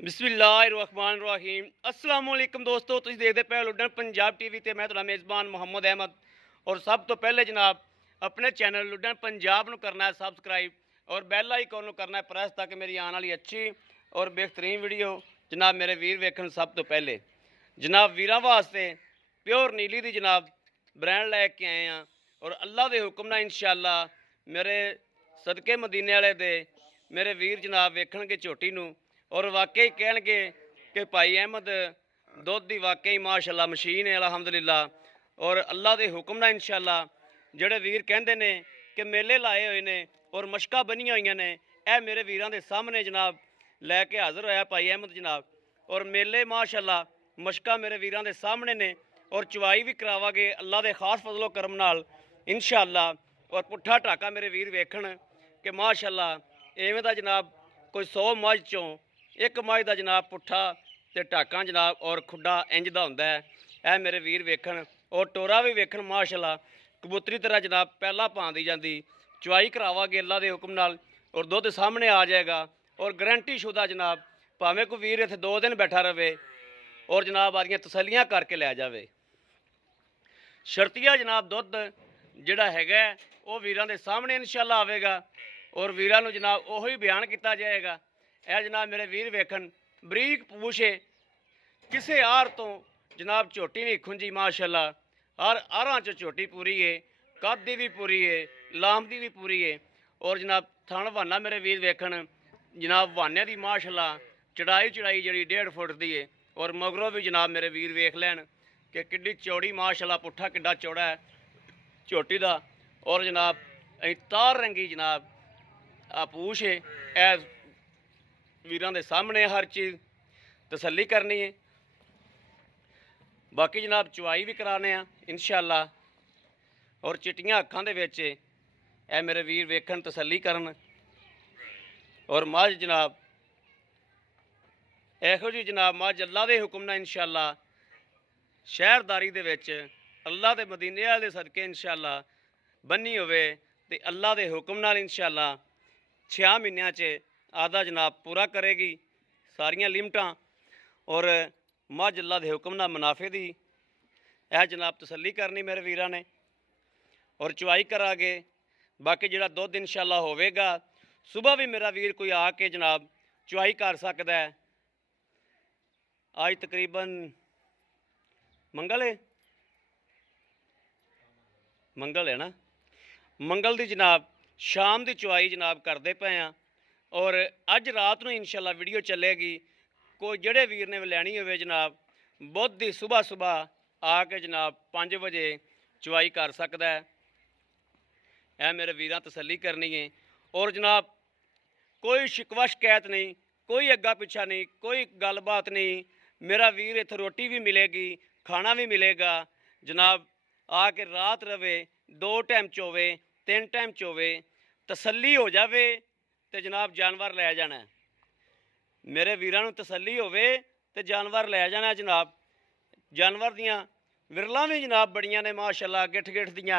बिस्मिल्लाहिर्रहमानिर्रहीम अस्सलाम वालेकुम दोस्तों, तुसीं देखदे पे लुडन पंजाब टीवी ते मैं तुहाडा मेज़बान मोहम्मद अहमद। और सब तो पहले जनाब अपने चैनल लुडन पंजाब नूं करना है सबसक्राइब और बैल आइकन नूं करना है प्रेस ताकि मेरी आने वाली अच्छी और बेहतरीन वीडियो जनाब मेरे वीर वेखण। सब तो पहले जनाब वीरां वास्ते प्योर नीली दी जनाब ब्रांड लैके आए हैं और अल्लाह के हुक्म नाल इंशाअल्लाह मेरे सदके मदीने वाले दे मेरे वीर जनाब वेखणगे झोटी नूं और वाकई कहणगे कि भाई अहमद दुध की वाकई माशाअल्लाह मशीन है अलहमदुलिल्लाह। और अल्लाह के हुक्म नाल इंशाअल्लाह जिहड़े वीर कहंदे ने कि मेले लाए हुए ने और मशकां बनिया हुई ने, यह मेरे वीरां दे सामने जनाब लैके हाज़र होया भाई अहमद जनाब। और मेले माशाअल्लाह मशकां मेरे वीरां दे सामने ने और चवाई भी करावांगे अल्लाह के खास फजलो करम नाल इंशाअल्लाह। और पुट्ठा टाका मेरे वीर वेखण कि माशाअल्लाह इवें दा जनाब कोई 100 मझ चों एक मझ का जनाब पुट्ठा तो टाका जनाब और खुडा इंज का होंदा है। यह मेरे वीर वेखण और टोरा भी वेखण माशाअल्लाह कबूतरी तरह जनाब पहला पां दी जाती। चवाई करावांगे अल्लाह के हुक्म नाल और दुध सामने आ जाएगा और गारंटी शुदा जनाब भावें कोई वीर इत्थे 2 दिन बैठा रहे और जनाब आदियाँ तसलियाँ करके लै जाए। शर्तिया जनाब दुध जिहड़ा हैगा वो वीरां दे सामने इंशाअल्लाह आवेगा और वीरां नूं जनाब उही बयान किया जाएगा। यह जनाब मेरे वीर वेखण बरीक पूछे किसी आर तो जनाब झोटी नहीं खुंजी माशाअल्लाह। हर आरां च झोटी पूरी है, कद दी भी पूरी है, लाम दी भी पूरी है। और जनाब थण वाना मेरे वीर वेखण जनाब वाने की माशाअल्लाह चढ़ाई चढ़ाई जी 1.5 फुट की है। और मगरों भी जनाब मेरे वीर वेख लैन कि किड्डी चौड़ी माशाअल्लाह पुट्ठा किड्डा चौड़ा है झोटी का। और जनाब तार रंगी जनाब पूछ है ए वीरां दे सामने हर चीज़ तसल्ली करनी है। बाकी जनाब चवाई भी कराने इंशाअल्लाह और चिट्टियां अखां दे विच ए मेरे वीर वेखण तसल्ली करन। और मझ जनाब इहो जी जनाब मझ अल्लाह के हुक्म नाल इंशाअल्लाह शहरदारी दे विच अल्लाह के मदीने वाले सदके इंशाअल्लाह बनी होवे ते अल्लाह के हुक्म नाल इंशाअल्लाह 6 महीनों च आधा जनाब पूरा करेगी सारियां लिमटां। और मझ अल्लाह के हुक्म नाल मुनाफे दी यह जनाब तसल्ली करनी मेरे वीरां ने और चवाई करांगे। बाकी जिहड़ा दुध इंशाअल्लाह होवेगा सुबह भी मेरा वीर कोई आके जनाब चवाई कर सकदा है। आज तकरीबन मंगल है, मंगल है ना, मंगल की जनाब शाम की चवाई जनाब करते पे हैं। और अज रात को इंशाअल्लाह वीडियो चलेगी। कोई जड़े वीर ने लैनी हो जनाब बुध की सुबह सुबह आके जनाब 5 बजे चवाई कर सकता है। यह मेरे वीरां तसल्ली करनी है। और जनाब कोई शिकवा शिकायत नहीं, कोई अग्गा पिछा नहीं, कोई गलबात नहीं। मेरा वीर इत्थे रोटी भी मिलेगी, खाना भी मिलेगा जनाब आके रात रवे 2 टाइम चोवे 3 टाइम चोवे तसल्ली हो जाए तो जनाब जानवर लै जाना। मेरे वीरां नूं तसल्ली होवे तो जानवर लै जाना जनाब। जानवर दियाँ विरलां भी जनाब बड़ियां ने माशाअल्लाह गिठ गिठ दियाँ।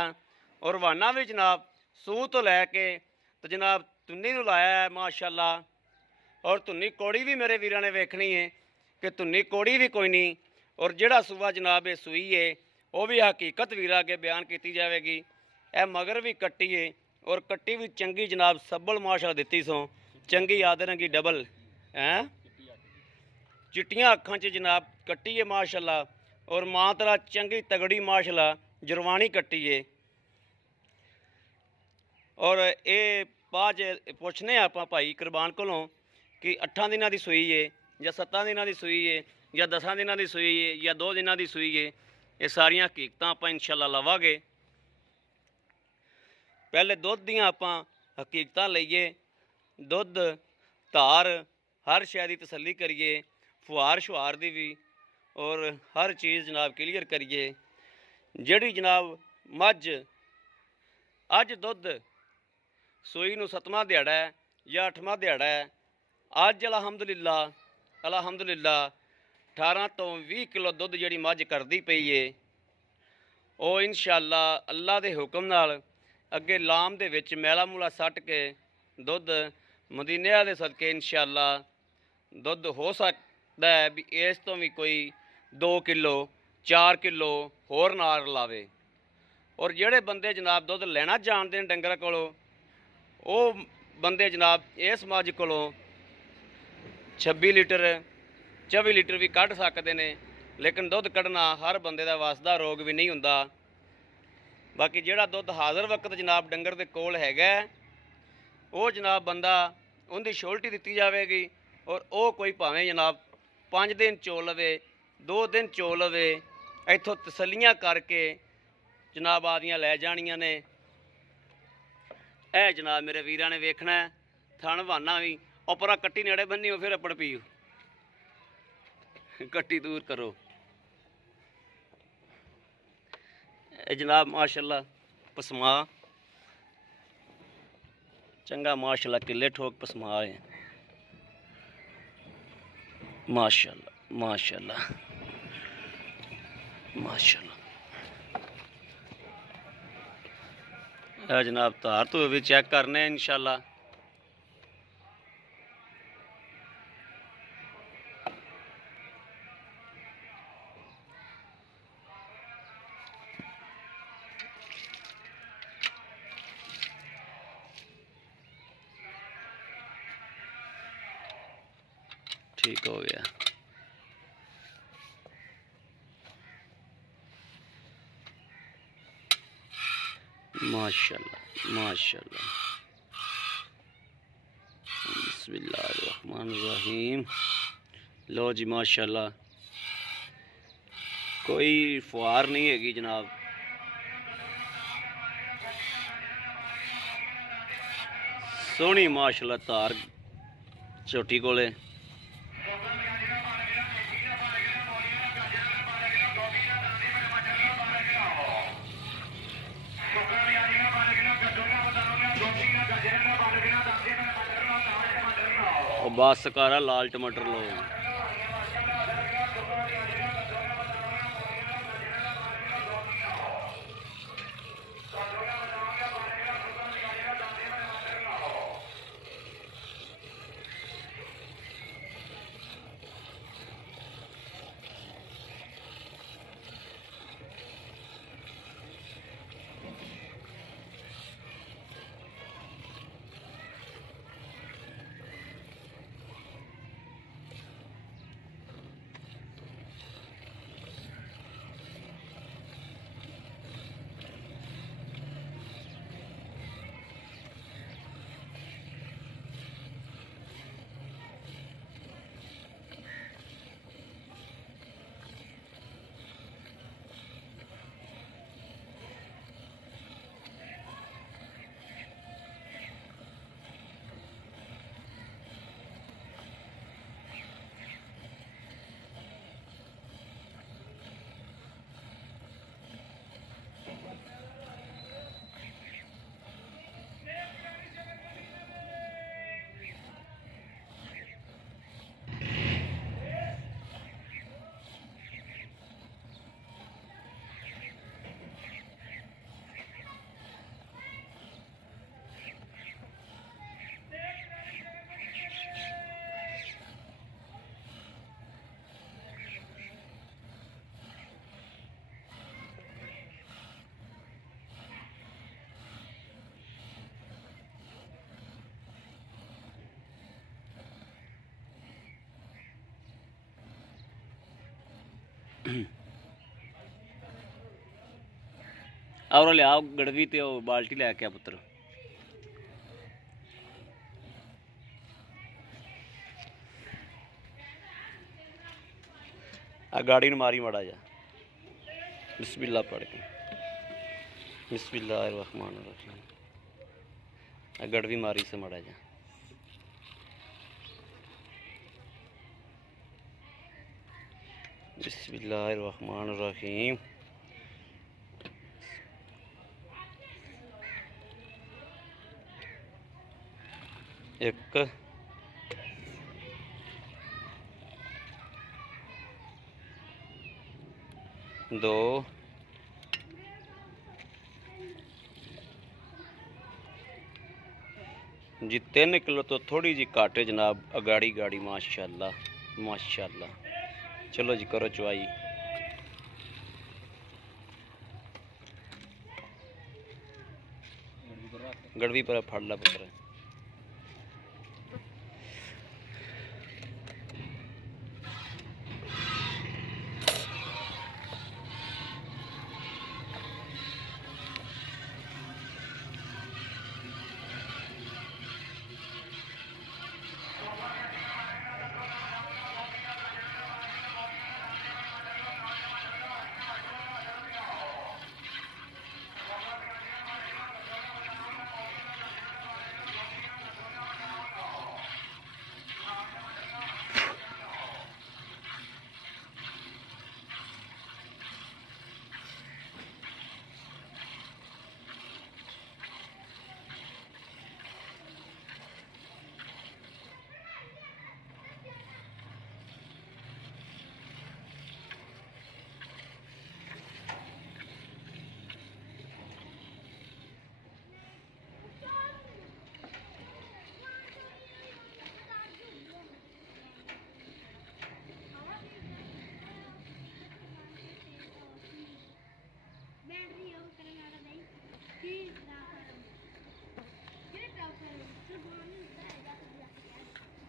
और वाना भी जनाब सूह तो लैके तो जनाब तुन्नी नूं लाया है माशाअल्लाह। और तुन्नी कौड़ी भी मेरे वीरां ने वेखनी है कि तुन्नी कौड़ी भी कोई नहीं। और जिहड़ा सूआ जनाब ये सूई है वह भी हकीकत वीर अगे बयान की जाएगी। यह मगर भी कट्टी है और कट्टी भी चंगी जनाब सबल माशाअल्लाह दिती सो चंगी आदे रंगी डबल हैं चिट्टियां अखां च जनाब कट्टी है माशाअल्लाह। और मां तरह चंगी तगड़ी माशाअल्लाह जरवानी कट्टी है। और ये बाद पुछने आप भाई कुरबान कोलों कि 8 दिनों की सूई है या 7 दिनों की सूई है या 10 दिनों की सूई है या 2 दिनों की सूई है। ये सारिया हकीकत आप इंशाअल्लाह लवांगे। पहले दुध दियाँ आप हकीकत लईए, दुध धार हर शय की तसल्ली करिए, फुहार शुहार की भी और हर चीज़ जनाब क्लीयर करिए। जिहड़ी जनाब मझ अज दुध सूई नूं 7वां दिहाड़ा है या 8वां दिहाड़ा है। अज अलहमदुलिल्लाह अलहमदुलिल्लाह 18 तो 20 किलो दुध जिहड़ी मझ करदी पई है वो इंशाअल्लाह अल्लाह के हुक्म नाल अगे लाम दे विच मैला मूला सट के दुध मदीने वाले सदके इंशाअल्लाह ਦੁੱਧ ਹੋ ਸਕਦਾ ਹੈ ਵੀ ਇਸ ਤੋਂ ਵੀ ਕੋਈ 2 ਕਿਲੋ 4 ਕਿਲੋ ਹੋਰ ਨਾਲ ਲਾਵੇ। ਔਰ ਜਿਹੜੇ ਬੰਦੇ ਜਨਾਬ ਦੁੱਧ ਲੈਣਾ ਜਾਣਦੇ ਨੇ ਡੰਗਰਾਂ ਕੋਲੋਂ, ਉਹ ਬੰਦੇ ਜਨਾਬ ਇਸ ਮੱਝ ਕੋਲੋਂ 26 ਲੀਟਰ 24 ਲੀਟਰ ਵੀ ਕੱਢ ਸਕਦੇ ਨੇ। ਲੇਕਿਨ ਦੁੱਧ ਕੱਢਣਾ ਹਰ ਬੰਦੇ ਦਾ ਵੱਸ ਦਾ ਰੋਗ ਵੀ ਨਹੀਂ ਹੁੰਦਾ। ਬਾਕੀ ਜਿਹੜਾ ਦੁੱਧ ਹਾਜ਼ਰ ਵਕਤ ਜਨਾਬ ਡੰਗਰ ਦੇ ਕੋਲ ਹੈਗਾ, ਉਹ ਜਨਾਬ ਬੰਦਾ ਉਹਦੀ ਛੋਲਟੀ ਦਿੱਤੀ ਜਾਵੇਗੀ। ਔਰ ਉਹ ਕੋਈ ਭਾਵੇਂ ਜਨਾਬ 5 ਦਿਨ ਚੋ ਲਵੇ, 2 ਦਿਨ ਚੋ ਲਵੇ, ਇੱਥੋਂ ਤਸੱਲੀਆਂ ਕਰਕੇ ਜਨਾਬ ਆਦੀਆਂ ਲੈ ਜਾਣੀਆਂ ਨੇ। ਇਹ ਜਨਾਬ ਮੇਰੇ ਵੀਰਾਂ ਨੇ ਵੇਖਣਾ ਥਣ ਬਹਾਨਾ ਵੀ ਉਪਰਾ ਕੱਟੀ ਨੇੜੇ ਬੰਨੀ, ਫਿਰ ਅੱਪੜ ਪੀਓ ਕੱਟੀ ਦੂਰ ਕਰੋ। ਇਹ ਜਨਾਬ ਮਾਸ਼ਾਅੱਲਾ ਪਸਮਾ ਚੰਗਾ, माशाल्लाह किले ठोक पसमा है। माशाल्लाह माशाल्लाह माशाल्लाह। जनाब धार तो भी चेक करने इंशाल्लाह। ठीक हो गया। माशाल्लाह माशाल्लाह। बिस्मिल्लाहिर्रहमानिर्रहीम। लो जी माशाल्लाह, कोई फुहार नहीं हैगी जनाब। सोहनी माशाल्लाह धार झोटी कोले। बस कर लाल टमाटर लो। और लिया गड़वी ते बाल्टी लैके आ पुत्र। आ गाड़ी मारी माड़ा जा बिस्मिल्लाह पढ़ के। बिस्मिल्लाहिर्रहमानिर्रहीम। आ गड़वी मारी से माड़ा जा। बिस्मिल्लाहिर्रहमानिर्रहीम। एक दो जी 3 किलो तो थोड़ी जी घट है जनाब। अगाड़ी गाड़ी माशाल्लाह माशाल्लाह। चलो जी करो चुवाई। गड़वी पर फड़ ला पुत्र।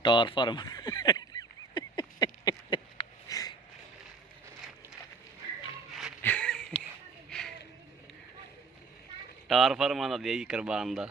टार फार्म टार फार्मा का दिया जी कुरबान का।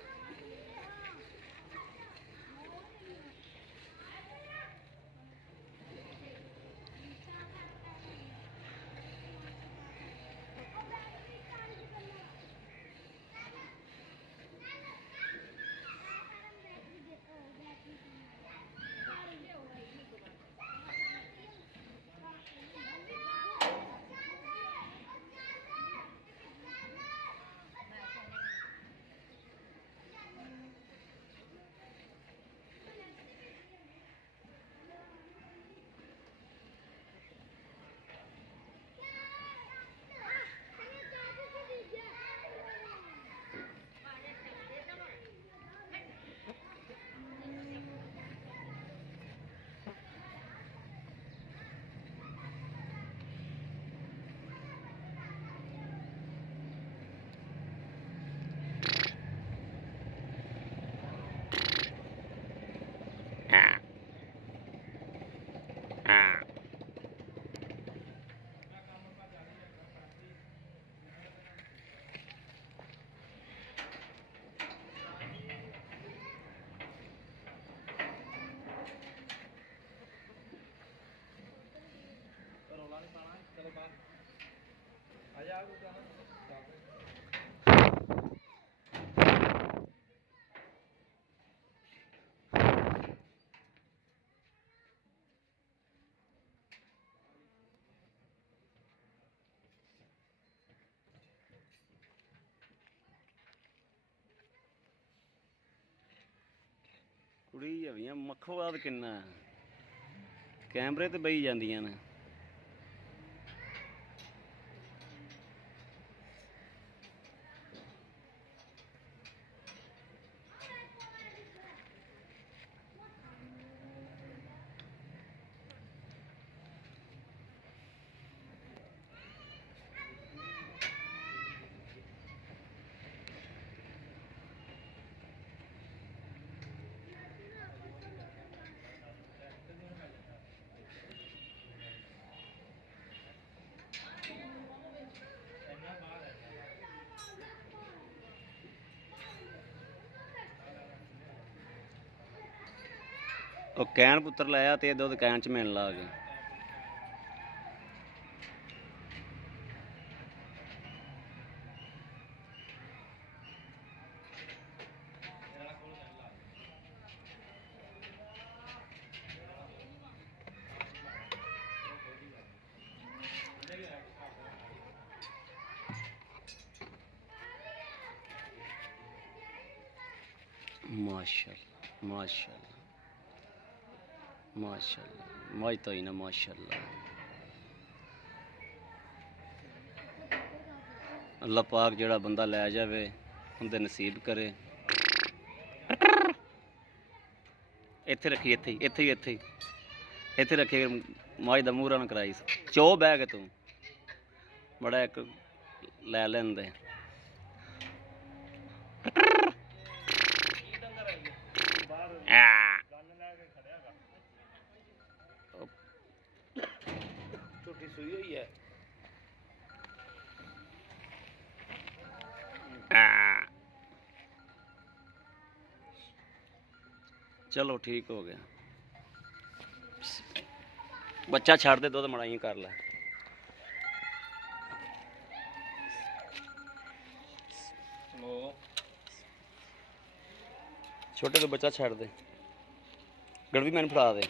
कुड़ी हवियां मक्खोवाद किन्ना कैमरे ते बही जांदियां ने। ਉਹ ਕੈਨ ਪੁੱਤਰ ਲਾਇਆ ਤੇ ਦੁੱਧ ਕੈਨ ਚ ਮਿਲਣ ਲਾ ਗਏ। माशाल्लाह माशाल्लाह माशाल्लाह मज तो ही ना माशाल्लाह। अल्लाह पाक जेड़ा बंदा लै जावे उंदे नसीब करे। ਇੱਥੇ ਰੱਖੀ, ਇੱਥੇ ਰੱਖੀ ਮਾਝ ਦਾ ਮੂਹਰਾ ਨਾ ਕਰਾਈ ਚੋ ਬਹਿ ਕੇ ਤੂੰ ਬੜਾ ਇੱਕ ਲੈ ਲੈਂਦੇ ਝੂਠੀ ਸੂਈ ਹੋਈ ਹੈ। ਚਲੋ ਠੀਕ ਹੋ ਗਿਆ। ਬੱਚਾ ਛੱਡ ਦੇ, ਦੁੱਧ ਮੜਾਈ ਕਰ ਲੈ। ਛੋਟੇ ਤੋਂ ਬੱਚਾ ਛੱਡ ਦੇ, ਗੜਵੀ ਮੈਨੂੰ ਫੜਾ ਦੇ।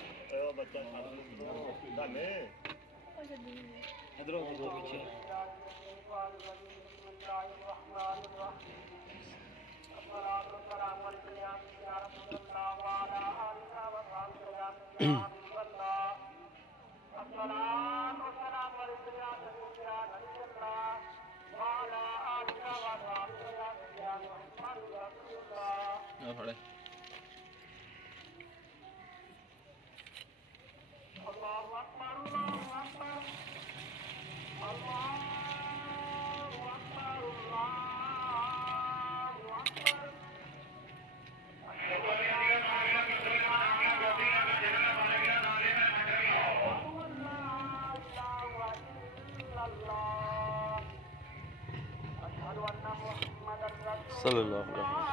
सल्लल्लाहु अलैहि वसल्लम।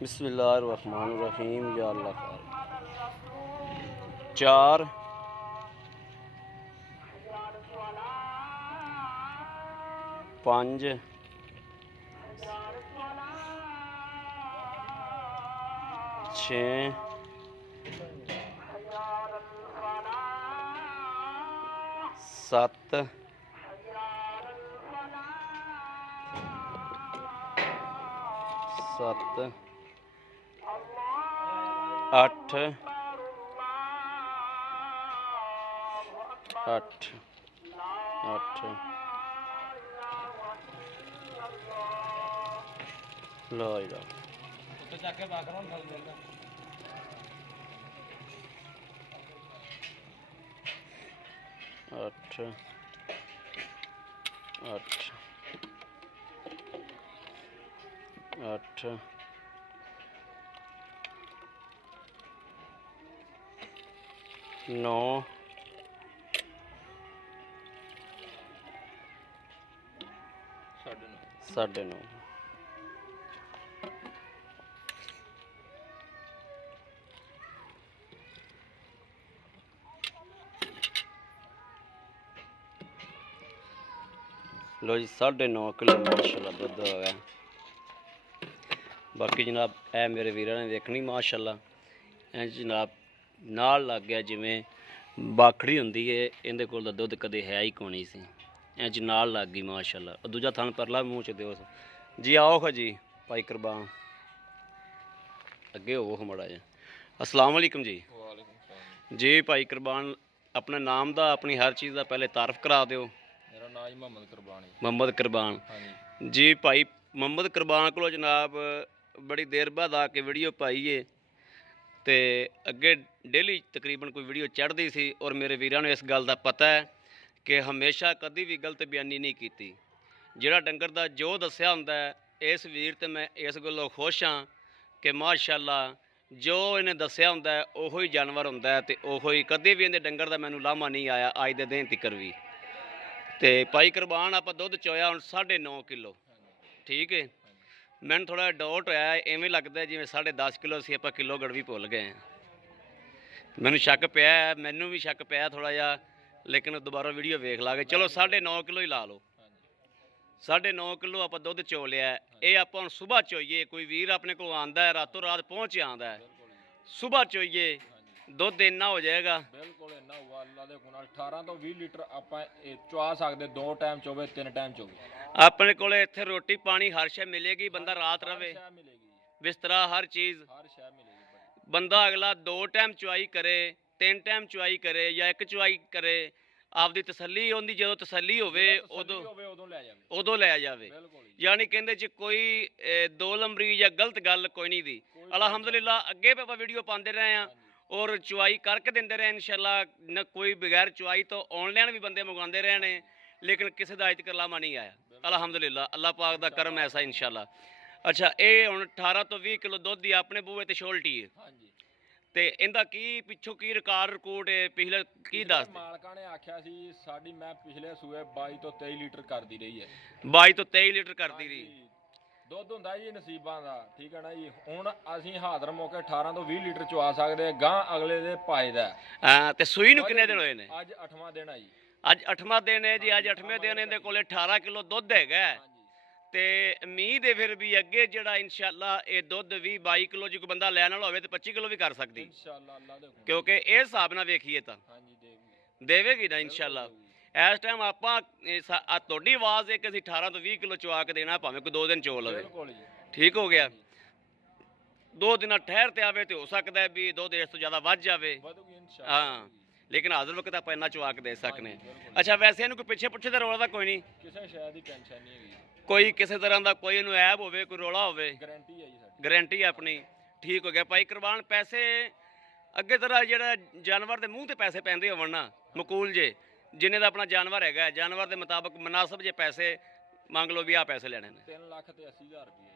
बिस्मिल्लाहिर्रहमानिर्रहीम। या अल्लाह खैर। 4 5 6 7 7 8 8 8 ਲਾ ਇਲਾਹਾ ਉੱਤੇ ਚੱਕ ਕੇ ਬਾਕਰਾਂ ਨੂੰ ਦਿੰਦਾ। 8 8 8 9 साढ़े 9 लो जी 9.5 किलो माशाल्लाह दुध हो गया। बाकी जनाब ए मेरे वीरां ने देखनी माशाल्लाह ए जनाब नाल लग गया जिमें बाखड़ी हुंदी है इहदे कोल दा दुध कदे है ही कोनी सी इंज नाल लग गई माशाल्लाह। दूजा थन परला मूँह च दिओ जी। आओ खो जी भाई कुरबान अगे हो मड़ा जी। अस्सलाम वालेकुम जी। जी भाई कुरबान अपने नाम दा अपनी हर चीज़ का पहले तारफ करा दिओ। मेरा नाम ही मोहम्मद कुरबान है। मोहम्मद कुरबान जी। भाई मोहम्मद कुरबान को जनाब बड़ी देर बाद आके वीडियो पाई है तो अगे डेली तकरीबन कोई वीडियो चढ़ती सी और मेरे वीरां नूं इस गल का पता है कि हमेशा कभी भी गलत बयानी नहीं की। जिहड़ा डंगर दा जो दस्सिया हुंदा है इस वीर ते मैं इस गल्लों खुश हाँ कि माशाअल्लाह जो इन्हें दस्सिया हुंदा है उहो ही जानवर हुंदा है ते उहो ही कभी भी इहदे डंगर दा मैनूं लामा नहीं आया अज दे दिन तिकर भी। तो भाई कुरबान आप दुध चोया हुण 9.5 किलो ठीक है। मैंने थोड़ा डाउट होया इवें लगता है जिवें 10.5 किलो सी आपां किलो गड़वी भुल गए हैं। मैनूं शक पिया मैनूं भी शक पिया थोड़ा जिहा लेकिन दोबारा वीडियो वेख ला के चलो 9.5 किलो ही ला लो। 9.5 किलो आप दुध चो लिया ये आप सुबह चोईए कोई वीर अपने को आंदा है रातों रात पहुँच आंदा है सुबह चोईए दुध इन्ना हो जाएगा। बिल्कुल इन्ना हुआ अल्लाह दे गुण 18 तो 20 लीटर आप चुआ सकते 2 टाइम चोवे 3 टाइम चोवे। अपने को इत्थे रोटी पानी हर शय मिलेगी बंदा रात रवे बिस्तरा हर चीज़ बंदा अगला 2 टाइम चुआई करे 3 टाइम चुआई करे या 1 चुआई करे ਆਪਦੀ ਤਸੱਲੀ ਹੁੰਦੀ, ਜਦੋਂ ਤਸੱਲੀ ਹੋਵੇ ਉਦੋਂ ਉਦੋਂ ਲੈ ਜਾਵੇ, ਉਦੋਂ ਲੈ ਜਾਵੇ। ਬਿਲਕੁਲ ਜੀ। ਯਾਨੀ ਕਹਿੰਦੇ ਚ ਕੋਈ ਦੋ ਲੰਬਰੀ ਜਾਂ ਗਲਤ ਗੱਲ ਕੋਈ ਨਹੀਂ ਦੀ। ਅਲਹਮਦੁਲਿਲਾ ਅੱਗੇ ਵੀ ਆਪਾਂ ਵੀਡੀਓ ਪਾਉਂਦੇ ਰਹੇ ਆ ਔਰ ਚੁਆਈ ਕਰਕੇ ਦਿੰਦੇ ਰਹੇ ਇਨਸ਼ਾਅੱਲਾ। ਨਾ ਕੋਈ ਬਗੈਰ ਚੁਆਈ ਤੋਂ ਆਨਲਾਈਨ ਵੀ ਬੰਦੇ ਮੰਗਵਾਉਂਦੇ ਰਹੇ ਨੇ, ਲੇਕਿਨ ਕਿਸੇ ਦਾ ਅੱਜ ਤੱਕ ਲਾਮਾ ਨਹੀਂ ਆਇਆ ਅਲਹਮਦੁਲਿਲਾ। ਅੱਲਾਹ ਪਾਕ ਦਾ ਕਰਮ ਐਸਾ ਇਨਸ਼ਾਅੱਲਾ। ਅੱਛਾ, ਇਹ ਹੁਣ 18 ਤੋਂ 20 ਕਿਲੋ ਦੁੱਧ ਦੀ ਆਪਣੇ ਬੂਹੇ ਤੇ ਸ਼ੋਲਟੀ ਹੈ, ਹਾਂਜੀ। ਤੇ ਇਹਦਾ ਕੀ ਪਿੱਛੋਂ ਕੀ ਰਿਕਾਰਡ ਹੈ ਪਿਛਲੇ ਕੀ ਦੱਸ ਮਾਲਕਾਂ ਨੇ ਆਖਿਆ ਸੀ ਸਾਡੀ ਮੈਂ ਪਿਛਲੇ ਸੂਏ 22 ਤੋਂ 23 ਲੀਟਰ ਕਰਦੀ ਰਹੀ ਹੈ। 22 ਤੋਂ 23 ਲੀਟਰ ਕਰਦੀ ਰਹੀ। ਦੁੱਧ ਹੁੰਦਾ ਜੀ ਨਸੀਬਾਂ ਦਾ, ਠੀਕ ਹੈ ਨਾ ਜੀ। ਹੁਣ ਅਸੀਂ ਹਾਜ਼ਰ ਮੌਕੇ 18 ਤੋਂ 20 ਲੀਟਰ ਚਵਾ ਸਕਦੇ ਆ, ਗਾਂ ਅਗਲੇ ਦੇ ਪਾਏ ਦਾ। ਹਾਂ, ਤੇ ਸੂਈ ਨੂੰ ਕਿੰਨੇ ਦਿਨ ਹੋਏ ਨੇ? ਅੱਜ 8ਵਾਂ ਦਿਨ ਆ ਜੀ। ਅੱਜ 8ਵਾਂ ਦਿਨ ਹੈ ਜੀ। ਅੱਜ 8ਵੇਂ ਦਿਨ ਇਹਦੇ ਕੋਲੇ 18 ਕਿਲੋ ਦੁੱਧ ਹੈਗਾ, ਤੇ ਉਮੀਦ ਹੈ ਫਿਰ ਵੀ ਅੱਗੇ ਜਿਹੜਾ ਇਨਸ਼ਾਅੱਲਾ ਇਹ ਦੁੱਧ 20-22 ਕਿਲੋ ਜੇ ਕੋਈ ਬੰਦਾ ਲੈਣ ਵਾਲਾ ਹੋਵੇ ਤੇ 25 ਕਿਲੋ ਵੀ ਕਰ ਸਕਦੀ ਇਨਸ਼ਾਅੱਲਾ ਅੱਲਾ ਦੇ ਹੁਕਮ। ਕਿਉਂਕਿ ਇਹ ਹਿਸਾਬ ਨਾਲ ਵੇਖੀਏ ਤਾਂ ਹਾਂਜੀ ਦੇਵੇਗੀ ਨਾ ਇਨਸ਼ਾਅੱਲਾ। ਇਸ ਟਾਈਮ ਆਪਾਂ ਤੁਹਾਡੀ ਆਵਾਜ਼ ਹੈ ਕਿ ਅਸੀਂ 18 ਤੋਂ 20 ਕਿਲੋ ਚਵਾ ਕੇ ਦੇਣਾ, ਭਾਵੇਂ ਕੋਈ 2 ਦਿਨ ਚੋ ਲਵੇ, ਬਿਲਕੁਲ ਜੀ। ਠੀਕ ਹੋ ਗਿਆ। 2 ਦਿਨਾਂ ਠਹਿਰ ਤੇ ਆਵੇ ਤੇ ਹੋ ਸਕਦਾ ਹੈ ਵੀ 2 ਦਿਨ ਇਸ ਤੋਂ ਜ਼ਿਆਦਾ ਵੱਧ ਜਾਵੇ, ਵਧੂਗੀ ਇਨਸ਼ਾਅੱਲਾ। ਹਾਂ, ਲੇਕਿਨ ਹਾਜ਼ਰ ਵਕਤ ਆਪਾਂ ਇੰਨਾ ਚਵਾ ਕੇ ਦੇ ਸਕਨੇ। ਅੱਛਾ, ਵੈਸੇ ਇਹਨੂੰ ਕੋਈ ਪਿੱਛੇ ਪੁੱਛੇ ਦਾ ਰੌਲਾ ਤਾਂ ਕੋਈ ਨਹੀਂ? ਕਿਸੇ ਸ਼ੈ ਦੀ ਟੈਨਸ਼ਨ ਨਹੀਂ ਹੈਗੀ, ਕੋਈ ਕਿਸੇ ਤਰ੍ਹਾਂ ਦਾ ਕੋਈ ਇਹਨੂੰ ਐਬ ਹੋਵੇ, ਕੋਈ ਰੌਲਾ ਹੋਵੇ, ਗਾਰੰਟੀ ਹੈ ਜੀ ਸਾਡੀ। ਗਾਰੰਟੀ ਆਪਣੀ, ਠੀਕ ਹੋ ਗਿਆ। ਭਾਈ ਕੁਰਬਾਨ, ਪੈਸੇ ਅੱਗੇ ਤਰ੍ਹਾਂ ਜਿਹੜਾ ਜਾਨਵਰ ਦੇ ਮੂੰਹ ਤੇ ਪੈਸੇ ਪੈਂਦੇ ਹੋਵਣ ਨਾ, ਮਕੂਲ ਜੇ ਜਿੰਨੇ ਦਾ ਆਪਣਾ ਜਾਨਵਰ ਹੈਗਾ, ਜਾਨਵਰ ਦੇ ਮੁਤਾਬਕ ਮੁਨਾਸਬ ਜੇ ਪੈਸੇ ਮੰਗ ਲਓ ਵੀ ਆਹ ਪੈਸੇ ਲੈਣੇ ਨੇ। 3 ਲੱਖ ਤੇ 80,000 ਰੁਪਏ ਜੀ।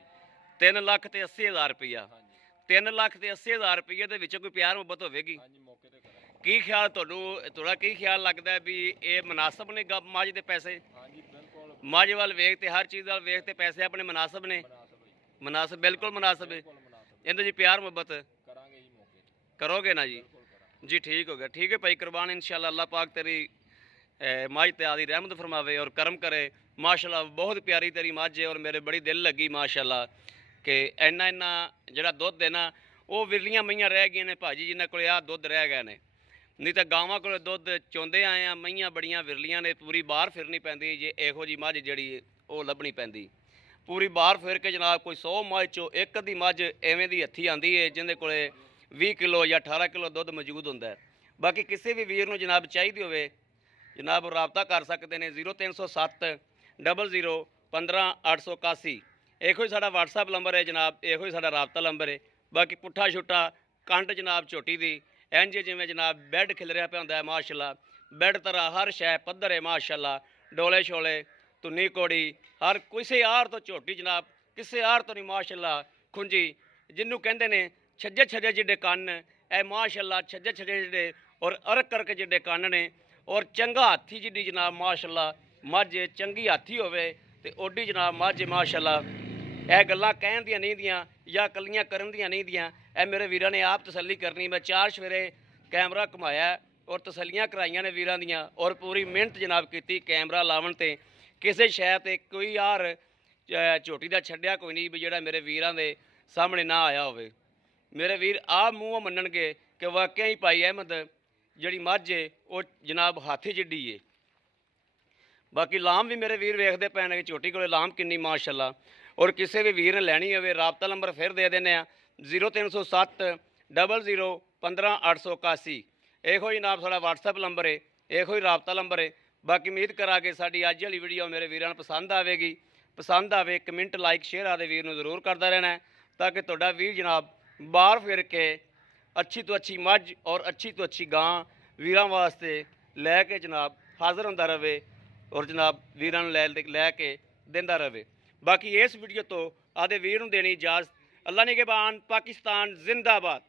3 ਲੱਖ ਤੇ 80,000 ਰੁਪਈਆ। ਹਾਂਜੀ 3 ਲੱਖ ਤੇ 80,000 ਰੁਪਈਏ ਦੇ ਵਿੱਚ ਕੋਈ ਪਿਆਰ ਮੁਹੱਬਤ ਹੋਵੇਗੀ? ਹਾਂਜੀ, ਮੌਕੇ ਤੇ ਕਰਾਂਗੇ। ਕੀ ਖਿਆਲ ਤੁਹਾਡਾ ਕੀ ਖਿਆਲ ਲੱਗਦਾ ਵੀ ਇਹ ਮੁਨਾਸਬ ਨੇ ਮੱਝ ਦੇ ਪੈਸੇ? ਹਾਂਜੀ ਬਿਲਕੁਲ ਮੱਝ ਵੱਲ ਵੇਖ ਤੇ ਹਰ ਚੀਜ਼ ਵੱਲ ਵੇਖ ਤੇ ਪੈਸੇ ਆਪਣੇ ਮੁਨਾਸਬ ਨੇ? ਮੁਨਾਸਬ ਹੈ ਜੀ, ਮੁਨਾਸਬ, ਬਿਲਕੁਲ ਮੁਨਾਸਬ ਹੈ। ਬਿਲਕੁਲ ਮੁਨਾਸਬ ਇਹਦੇ ਜੀ ਪਿਆਰ ਮੁਹੱਬਤ ਕਰਾਂਗੇ ਜੀ, ਮੌਕੇ ਤੇ ਕਰੋਗੇ ਨਾ ਜੀ? ਬਿਲਕੁਲ ਕਰਾਂਗੇ ਜੀ ਠੀਕ ਹੋ ਗਿਆ। ਠੀਕ ਹੈ ਭਾਈ ਕੁਰਬਾਨ, ਇਨਸ਼ਾਅੱਲਾ ਅੱਲਾਹ ਪਾਕ ਤੇਰੀ ਮੱਝ ਤੇ ਆਦੀ ਰਹਿਮਤ ਫਰਮਾਵੇ ਔਰ ਕਰਮ ਕਰੇ। ਮਾਸ਼ਾਅੱਲਾ ਬਹੁਤ ਪਿਆਰੀ ਤੇਰੀ ਮੱਝ ਹੈ ਔਰ ਮੇਰੇ ਬੜੀ ਦਿਲ ਲੱਗੀ ਮਾਸ਼ਾਅੱਲਾ ਕਿ ਇੰਨਾ ਜਿਹੜਾ ਦੁੱਧ ਹੈ ਨਾ, ਉਹ ਵਿਰਲੀਆਂ ਮਈਆਂ ਰਹਿ ਗਈਆਂ ਨੇ ਭਾਜੀ ਜਿਨ੍ਹਾਂ ਕੋਲ ਆਹ ਦੁੱਧ ਰਹਿ ਗਏ ਨੇ। ਨਹੀਂ ਤਾਂ ਗਾਵਾਂ ਕੋਲ ਦੁੱਧ ਚੋਂਦੇ ਆਏ ਆ, ਮਈਆਂ ਬੜੀਆਂ ਵਿਰਲੀਆਂ ਨੇ, ਪੂਰੀ ਬਾਹਰ ਫਿਰਨੀ ਪੈਂਦੀ ਜੇ ਇਹੋ ਜੀ ਮੱਝ ਜਿਹੜੀ ਉਹ ਲੱਭਣੀ ਪੈਂਦੀ। ਪੂਰੀ ਬਾਹਰ ਫਿਰ ਕੇ ਜਨਾਬ ਕੋਈ 100 ਮੱਝ ਚੋਂ ਇੱਕ ਅੱਧੀ ਮੱਝ ਐਵੇਂ ਦੀ ਹੱਥੀ ਆਂਦੀ ਹੈ ਜਿਹਦੇ ਕੋਲੇ 20 ਕਿਲੋ ਜਾਂ 18 ਕਿਲੋ ਦੁੱਧ ਮੌਜੂਦ ਹੁੰਦਾ ਹੈ। ਬਾਕੀ ਕਿਸੇ ਵੀ ਵੀਰ ਨੂੰ ਜਨਾਬ ਚਾਹੀਦੀ ਹੋਵੇ ਜਨਾਬ ਰਾਬਤਾ ਕਰ ਸਕਦੇ ਨੇ 0307 00 15 881। ਇਹੋ ਹੀ ਸਾਡਾ WhatsApp ਨੰਬਰ ਹੈ ਜਨਾਬ, ਇਹੋ ਹੀ ਸਾਡਾ ਰਾਬਤਾ ਨੰਬਰ ਹੈ। ਬਾਕੀ ਪੁੱਠਾ ਛੁੱਟਾ ਕੰਟ ਜਨਾਬ ਝੋਟੀ ਦੀ ਇੰਜ ਜਿਵੇਂ ਜਨਾਬ ਬੈੱਡ ਖਿਲਰਿਆ ਪਿਆ ਹੁੰਦਾ ਹੈ ਮਾਸ਼ਾਅੱਲਾ, ਬੈੱਡ ਤਰ੍ਹਾਂ ਹਰ ਸ਼ੈ ਪੱਧਰ ਹੈ ਮਾਸ਼ਾਅੱਲਾ, ਡੋਲੇ ਛੋਲੇ ਧੁੰਨੀ ਕੋੜੀ ਹਰ ਕਿਸੇ ਆਰ ਤੋਂ ਝੋਟੀ ਜਨਾਬ ਕਿਸੇ ਆਰ ਤੋਂ ਨਹੀਂ ਮਾਸ਼ਾਅੱਲਾ। ਖੁੰਜੀ ਜਿਹਨੂੰ ਕਹਿੰਦੇ ਨੇ ਛੱਜੇ ਜਿਹੜੇ ਕੰਨ, ਇਹ ਮਾਸ਼ਾਅੱਲਾ ਛੱਜੇ ਜਿਹੜੇ ਔਰ ਅਰਕ ਕਰਕੇ ਜਿਹੜੇ ਕੰਨ ਨੇ, ਔਰ ਚੰਗਾ ਹਾਥੀ ਜਿੱਡੀ ਜਨਾਬ ਮਾਸ਼ਾਅੱਲਾ ਮੱਝ ਚੰਗੀ ਹਾਥੀ ਹੋਵੇ ਤੇ ਓਡੀ ਜਨਾਬ ਮੱਝ ਮਾਸ਼ਾਅੱਲਾ। ਇਹ ਗੱਲਾਂ ਕਹਿਣ ਦੀਆਂ ਨਹੀਂ ਦੀਆਂ ਜਾਂ ਕੱਲੀਆਂ ਕਰਨ ਦੀਆਂ ਨਹੀਂ ਦੀਆਂ, ਇਹ ਮੇਰੇ ਵੀਰਾਂ ਨੇ ਆਪ ਤਸੱਲੀ ਕਰਨੀ। ਮੈਂ 4 ਸਵੇਰੇ ਕੈਮਰਾ ਘੁਮਾਇਆ ਔਰ ਤਸੱਲੀਆਂ ਕਰਾਈਆਂ ਨੇ ਵੀਰਾਂ ਦੀਆਂ ਔਰ ਪੂਰੀ ਮਿਹਨਤ ਜਨਾਬ ਕੀਤੀ ਕੈਮਰਾ ਲਾਵਣ ਤੇ। ਕਿਸੇ ਸ਼ੈ ਤੇ ਕੋਈ ਯਾਰ ਝੋਟੀ ਦਾ ਛੱਡਿਆ ਕੋਈ ਨਹੀਂ ਵੀ ਜਿਹੜਾ ਮੇਰੇ ਵੀਰਾਂ ਦੇ ਸਾਹਮਣੇ ਨਾ ਆਇਆ ਹੋਵੇ। ਮੇਰੇ ਵੀਰ ਆਪ ਮੂੰਹੋਂ ਮੰਨਣਗੇ ਕਿ ਵਾਕਿਆ ਹੀ ਭਾਈ ਅਹਿਮਦ ਜਿਹੜੀ ਮੱਝ ਹੈ ਉਹ ਜਨਾਬ ਹਾਥੀ ਜਿੱਡੀ ਹੈ। ਬਾਕੀ ਲਾਮ ਵੀ ਮੇਰੇ ਵੀਰ ਵੇਖਦੇ ਪਏ ਨੇ ਕਿ ਝੋਟੀ ਕੋਲੇ ਲਾਮ ਕਿੰਨੀ ਮਾਸ਼ਾਅੱਲਾ। ਔਰ ਕਿਸੇ ਵੀ ਵੀਰ ਨੇ ਲੈਣੀ ਹੋਵੇ ਰਾਬਤਾ ਨੰਬਰ ਫਿਰ ਦੇ ਦਿੰਦੇ ਆ 0307 00 15 881। ਇਹੋ ਹੀ ਨਾਮ ਸਾਡਾ WhatsApp ਨੰਬਰ ਹੈ, ਇਹੋ ਹੀ ਰਾਬਤਾ ਨੰਬਰ ਹੈ। ਬਾਕੀ ਉਮੀਦ ਕਰਾਂਗੇ ਸਾਡੀ ਅੱਜ ਵਾਲੀ ਵੀਡੀਓ ਮੇਰੇ ਵੀਰਾਂ ਨੂੰ ਪਸੰਦ ਆਵੇਗੀ। ਪਸੰਦ ਆਵੇ ਕਮੈਂਟ ਲਾਈਕ ਸ਼ੇਅਰ ਆਦੇ ਵੀਰ ਨੂੰ ਜ਼ਰੂਰ ਕਰਦਾ ਰਹਿਣਾ ਤਾਂ ਕਿ ਤੁਹਾਡਾ ਵੀਰ ਜਨਾਬ ਬਾਹਰ ਫਿਰ ਕੇ ਅੱਛੀ ਤੋਂ ਅੱਛੀ ਮੱਝ ਔਰ ਅੱਛੀ ਤੋਂ ਅੱਛੀ ਗਾਂ ਵੀਰਾਂ ਵਾਸਤੇ ਲੈ ਕੇ ਜਨਾਬ ਹਾਜ਼ਰ ਹੁੰਦਾ ਰਹੇ ਔਰ ਜਨਾਬ ਵੀਰਾਂ ਨੂੰ ਲੈ ਕੇ ਦਿੰਦਾ ਰਹੇ। ਬਾਕੀ ਇਸ ਵੀਡੀਓ ਤੋਂ ਆਦੇ ਵੀਰ ਨੂੰ ਦੇਣੀ ਇਜਾਜ਼ਤ। ਅੱਲਾ ਨਿਗਹਿਬਾਨ, ਪਾਕਿਸਤਾਨ ਜ਼ਿੰਦਾਬਾਦ।